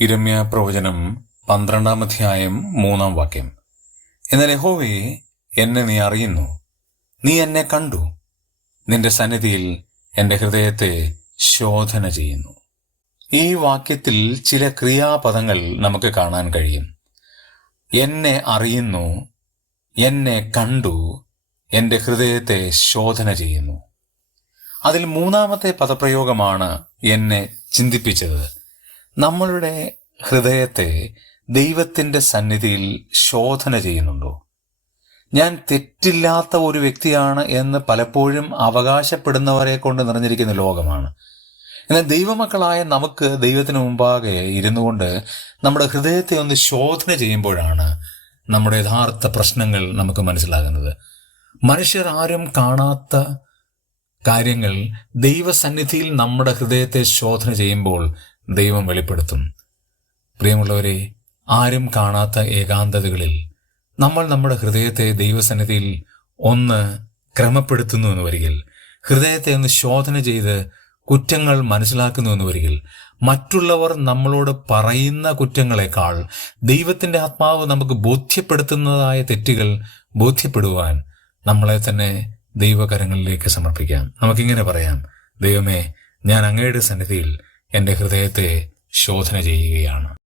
ഇരമ്യ പ്രവചനം പന്ത്രണ്ടാം അധ്യായം മൂന്നാം വാക്യം. എന്നാൽ യഹോവയെ എന്നെ നീ അറിയുന്നു. നീ എന്നെ കണ്ടു. നിന്റെ സന്നിധിയിൽ എന്റെ ഹൃദയത്തെ ശോധന ചെയ്യുന്നു. ഈ വാക്യത്തിൽ ചില ക്രിയാപദങ്ങൾ നമുക്ക് കാണാൻ കഴിയും. എന്നെ അറിയുന്നു എന്നെ കണ്ടു എന്റെ ഹൃദയത്തെ ശോധന ചെയ്യുന്നു. അതിൽ മൂന്നാമത്തെ പദപ്രയോഗമാണ് എന്നെ ചിന്തിപ്പിച്ചത്. നമ്മളുടെ ഹൃദയത്തെ ദൈവത്തിന്റെ സന്നിധിയിൽ ശോധന ചെയ്യുന്നുണ്ടോ? ഞാൻ തെറ്റില്ലാത്ത ഒരു വ്യക്തിയാണ് എന്ന് പലപ്പോഴും അവകാശപ്പെടുന്നവരെ കൊണ്ട് നിറഞ്ഞിരിക്കുന്ന ലോകമാണ്. എന്നാൽ ദൈവമക്കളായ നമുക്ക് ദൈവത്തിന് മുമ്പാകെ ഇരുന്നു കൊണ്ട് നമ്മുടെ ഹൃദയത്തെ ഒന്ന് ശോധന ചെയ്യുമ്പോഴാണ് നമ്മുടെ യഥാർത്ഥ പ്രശ്നങ്ങൾ നമുക്ക് മനസ്സിലാകുന്നത്. മനുഷ്യർ ആരും കാണാത്ത കാര്യങ്ങൾ ദൈവസന്നിധിയിൽ നമ്മുടെ ഹൃദയത്തെ ശോധന ചെയ്യുമ്പോൾ ദൈവം വെളിപ്പെടുത്തും. പ്രിയമുള്ളവരെ ആരും കാണാത്ത ഏകാന്തതകളിൽ നമ്മൾ നമ്മുടെ ഹൃദയത്തെ ദൈവസന്നിധിയിൽ ഒന്ന് ക്രമപ്പെടുത്തുന്നു എന്ന് വരികിൽ ഹൃദയത്തെ ഒന്ന് ശോധന ചെയ്ത് കുറ്റങ്ങൾ മനസ്സിലാക്കുന്നു എന്ന് വരികിൽ മറ്റുള്ളവർ നമ്മളോട് പറയുന്ന കുറ്റങ്ങളെക്കാൾ ദൈവത്തിന്റെ ആത്മാവ് നമുക്ക് ബോധ്യപ്പെടുത്തുന്നതായ തെറ്റുകൾ ബോധ്യപ്പെടുവാൻ നമ്മളെ തന്നെ ദൈവകരങ്ങളിലേക്ക് സമർപ്പിക്കാം. നമുക്കിങ്ങനെ പറയാം ദൈവമേ ഞാൻ അങ്ങയുടെ സന്നിധിയിൽ എന്റെ ഹൃദയത്തെ ശോധന ചെയ്യുകയാണ്.